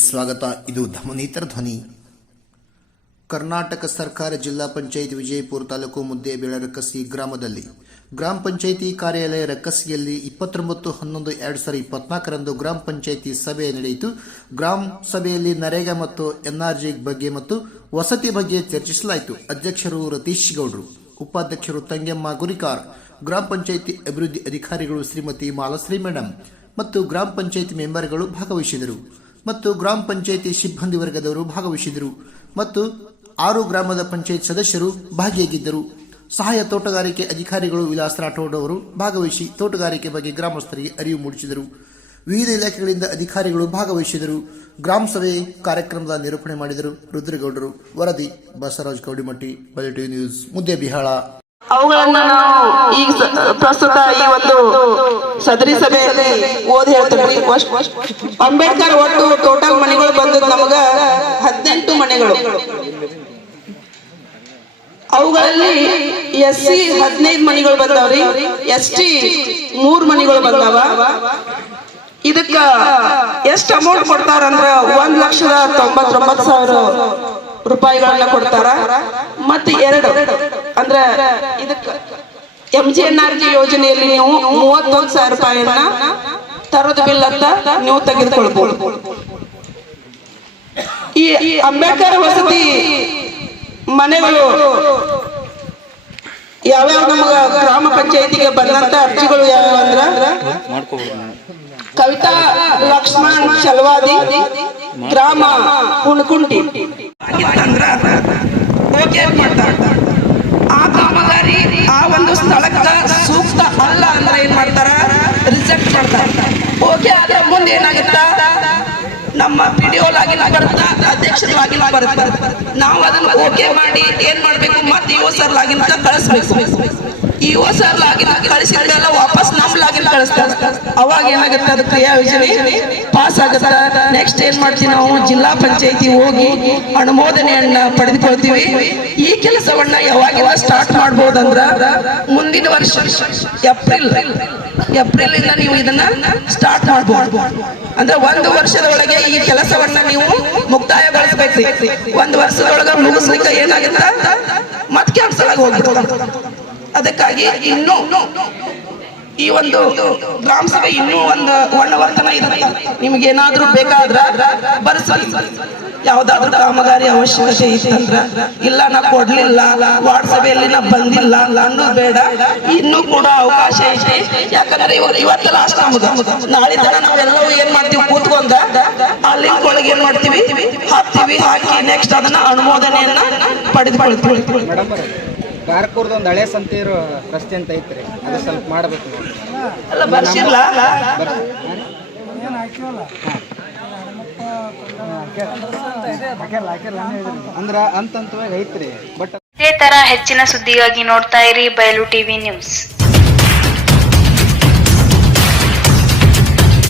ಸ್ವಾಗತ. ಇದು ಧಮನೀತರ ಧ್ವನಿ. ಕರ್ನಾಟಕ ಸರ್ಕಾರ ಜಿಲ್ಲಾ ಪಂಚಾಯತ್ ವಿಜಯಪುರ ತಾಲೂಕು ಮುದ್ದೇಬೇಳ ರಕ್ಕಸಿ ಗ್ರಾಮದಲ್ಲಿ ಗ್ರಾಮ ಪಂಚಾಯಿತಿ ಕಾರ್ಯಾಲಯ ರಕ್ಕಸಿಯಲ್ಲಿ ಇಪ್ಪತ್ತೊಂಬತ್ತು ಹನ್ನೊಂದು ಎರಡು ಸಾವಿರದ ಇಪ್ಪತ್ನಾಲ್ಕರಂದು ಗ್ರಾಮ ಪಂಚಾಯಿತಿ ಸಭೆ ನಡೆಯಿತು. ಗ್ರಾಮ ಸಭೆಯಲ್ಲಿ ನರೇಗಾ ಮತ್ತು ಎನ್ಆರ್ಜಿ ಬಗ್ಗೆ ಮತ್ತು ವಸತಿ ಬಗ್ಗೆ ಚರ್ಚಿಸಲಾಯಿತು. ಅಧ್ಯಕ್ಷರು ರತೀಶ್ ಗೌಡ್ರು, ಉಪಾಧ್ಯಕ್ಷರು ತಂಗೆಮ್ಮ ಗುರಿಕಾರ್, ಗ್ರಾಮ ಪಂಚಾಯಿತಿ ಅಭಿವೃದ್ಧಿ ಅಧಿಕಾರಿಗಳು ಶ್ರೀಮತಿ ಮಾಲಶ್ರೀ ಮೇಡಂ ಮತ್ತು ಗ್ರಾಮ ಪಂಚಾಯಿತಿ ಮೆಂಬರ್ಗಳು ಭಾಗವಹಿಸಿದರು. ಮತ್ತು ಗ್ರಾಮ ಪಂಚಾಯಿತಿ ಸಿಬ್ಬಂದಿ ವರ್ಗದವರು ಭಾಗವಹಿಸಿದರು ಮತ್ತು ಆರು ಗ್ರಾಮದ ಪಂಚಾಯತ್ ಸದಸ್ಯರು ಭಾಗಿಯಾಗಿದ್ದರು. ಸಹಾಯ ತೋಟಗಾರಿಕೆ ಅಧಿಕಾರಿಗಳು ವಿಲಾಸ್ ರಾಠೋಡ್ ಅವರು ಭಾಗವಹಿಸಿ ತೋಟಗಾರಿಕೆ ಬಗ್ಗೆ ಗ್ರಾಮಸ್ಥರಿಗೆ ಅರಿವು ಮೂಡಿಸಿದರು. ವಿವಿಧ ಇಲಾಖೆಗಳಿಂದ ಅಧಿಕಾರಿಗಳು ಭಾಗವಹಿಸಿದರು. ಗ್ರಾಮ ಸಭೆ ಕಾರ್ಯಕ್ರಮದ ನಿರೂಪಣೆ ಮಾಡಿದರು. ರುದ್ರಗೌಡರು, ವರದಿ, ಬಸವರಾಜ್ ಕೌಡಿಮಟ್ಟಿ ಬಲಿಟಿ ನ್ಯೂಸ್ ಮುದ್ದೆಬಿಹಾಳ ಅವುಗಳನ್ನ ನಾವು ಈಗ ಪ್ರಸ್ತುತ ಈ ಒಂದು ಸದರಿ ಸಭೆಯಲ್ಲಿ ಓದಿ ಹೇಳ್ತೇನೆ ಅಂಬೇಡ್ಕರ್ ಒಟ್ಟು ಟೋಟಲ್ ಮನೆಗಳು ಬಂದದ್ದು ನಮಗ ಹದಿನೆಂಟು ಮನೆಗಳು. ಅವುಗಳಲ್ಲಿ ಎಸ್ ಸಿ ಹದಿನೈದು ಮನೆಗಳು ಬಂದಾವ್ರಿ. ಎಸ್ ಟಿ ಮೂರ್ ಮನೆಗಳು ಬಂದಾವ. ಇದಕ್ಕ ಎಷ್ಟು ಅಮೌಂಟ್ ಕೊಡ್ತಾರಂದ್ರ ಒಂದ್ ಲಕ್ಷದ ತೊಂಬತ್ತೊಂಬತ್ತು ಸಾವಿರ ರೂಪಾಯಿಗಳನ್ನ ಕೊಡ್ತಾರ. ಮತ್ತೆ ಎರಡು. ಅಂದ್ರ ಇದಕ್ಕ ಎಂ ಜಿ ಯೋಜನೆಯಲ್ಲಿ ನೀವು ಮೂವತ್ತೊಂದು ಸಾವಿರ ರೂಪಾಯಿಯನ್ನ ತರದ ಬಿಲ್ ಅಂತ ನೀವು ತೆಗೆದುಕೊಳ್ಬಹುದು ಈ ಅಂಬೇಡ್ಕರ್ ವಸತಿ ಮನೆಗಳು ಯಾವ್ಯಾವ ನಮಗ ಗ್ರಾಮ ಪಂಚಾಯತಿಗೆ ಬಂದಂತ ಅರ್ಜಿಗಳು ಯಾವ್ಯಾವ ಅಂದ್ರ? ಕವಿತಾ ಲಕ್ಷ್ಮಣ್ ಚಲವಾದಿ, ಗ್ರಾಮ ಹುಣಕುಂಟಿ ಅಂದ್ರ ಓಕೆ ಮಾಡ್ತಾರ ಆ ಕಾಮಗಾರಿ ಆ ಒಂದು ಸ್ಥಳಕ್ಕ ಸೂಕ್ತ ಅಲ್ಲ ಅಂದ್ರೆ ಏನ್ ಮಾಡ್ತಾರ ರಿಜೆಕ್ಟ್ ಮಾಡ್ತಾರ ಓಕೆ ಆದ್ರೆ ಮುಂದೆ ಏನಾಗುತ್ತ? ನಮ್ಮ ಪಿಡಿಒ ಲಾಗಿನ್ ಬರುತ್ತಾ ಅಧ್ಯಕ್ಷರ ಲಾಗಿನ್ ಬರುತ್ತೆ? ನಾವು ಅದನ್ನು ಓಕೆ ಮಾಡಿ, ಏನ್ ಮಾಡ್ಬೇಕು? ಮತ್ತೆ ಯುವ ಸರ್ ಲಾಗಿನ್ ಕಳಿಸ್ಬೇಕು. ಇಒ ಸರ್ ಲಾಗಿನ್ ಕಳಿಸಿದ್ಮೇಲೆ ವಾಪಸ್ ನಮ್ ಲಾಗಿನ್ ಕಳಿಸ್ತಾರೆ ಅವಾಗ ಏನಾಗುತ್ತೆ ಅದು ಕ್ರಿಯಾ ಯೋಜನೆ ಪಾಸ್ ಆಗುತ್ತೆ? ನೆಕ್ಸ್ಟ್ ಏನ್ ಮಾಡ್ತೀವಿ ನಾವು? ಜಿಲ್ಲಾ ಪಂಚಾಯತಿ ಹೋಗಿ ಅನುಮೋದನೆಯನ್ನ ಪಡೆದುಕೊಳ್ತೀವಿ. ಈ ಕೆಲಸವನ್ನ ಯಾವಾಗ ಸ್ಟಾರ್ಟ್ ಮಾಡ್ಬೋದಂದ್ರ ಮುಂದಿನ ವರ್ಷ ಏಪ್ರಿಲ್ ಏಪ್ರಿಲ್ ಇಂದ ನೀವು ಇದನ್ನ ಸ್ಟಾರ್ಟ್ ಮಾಡ್ಬೋದು. ಅಂದ್ರೆ ಒಂದು ವರ್ಷದ ಒಳಗೆ ಈ ಕೆಲಸವನ್ನ ನೀವು ಮುಕ್ತಾಯಗೊಳಿಸ್ಬೇಕ್ರಿ. ಒಂದು ವರ್ಷದೊಳಗ ಮುಗಿಸ್ಲಿಕ್ಕೆ ಏನಾಗುತ್ತೆ? ಮತ್ತೆ ಆಗಿ ಹೋಗ್ಬಿಡ್ತದ ಅದಕ್ಕಾಗಿ ಇನ್ನು ಈ ಒಂದು ಗ್ರಾಮ ಸಭೆ ಇನ್ನೂ ಒಂದು ವರ್ಣವರ್ತನ ಅವರ್ ತನ ಇದೆ ನಿಮ್ಗೆ ಏನಾದ್ರೂ ಬೇಕಾದ್ರ ಬರ್ಸಿ ಯಾವ್ದಾದ್ರು ಕಾಮಗಾರಿ ಅವಶ್ಯಕತೆ ಇತ್ತಂದ್ರ, ಇಲ್ಲ ನಾ ಕೊಡ್ಲಿಲ್ಲ ವಾರ್ಡ್ ಸಭೆಯಲ್ಲಿ ನಾ ಬಂದಿಲ್ಲ ಅನ್ನೋದು ಬೇಡ. ಇನ್ನೂ ಕೂಡ ಅವಕಾಶ ಐತಿ. ಯಾಕಂದ್ರೆ ಇವತ್ತು ಲಾಸ್ಟ್ ನಮ್ದು. ನಾಳೆ ತನ ನಾವೆಲ್ಲವೂ ಏನ್ ಮಾಡ್ತೀವಿ ಕೂತ್ಕೊಂಡ, ಆ ಲಿಂಕ್ ಒಳಗೆ ಏನ್ ಮಾಡ್ತೀವಿ? ಹಾಕ್ತಿವಿ, ಹಾಕಿ ನೆಕ್ಸ್ಟ್ ಅದನ್ನ ಅನುಮೋದನೆಯನ್ನ ಪಡೆದುಕೊಳ್ತೀವಿ ಕಾರ್ಕೂರ್ದ ಒಂದು ಹಳೆ ಸಂತೀರು ರಸ್ತೆ ಅಂತ ಐತ್ರಿ. ಅದು ಸ್ವಲ್ಪ ಮಾಡ್ಬೇಕು ಅಂದ್ರ ಅಂತಂತವಾಗಿ ಐತ್ರಿ. ಬಟ್ ಇದೇ ತರ ಹೆಚ್ಚಿನ ಸುದ್ದಿಗಾಗಿ ನೋಡ್ತಾ ಇರಿ ಬಯಲು ಟಿವಿ ನ್ಯೂಸ್.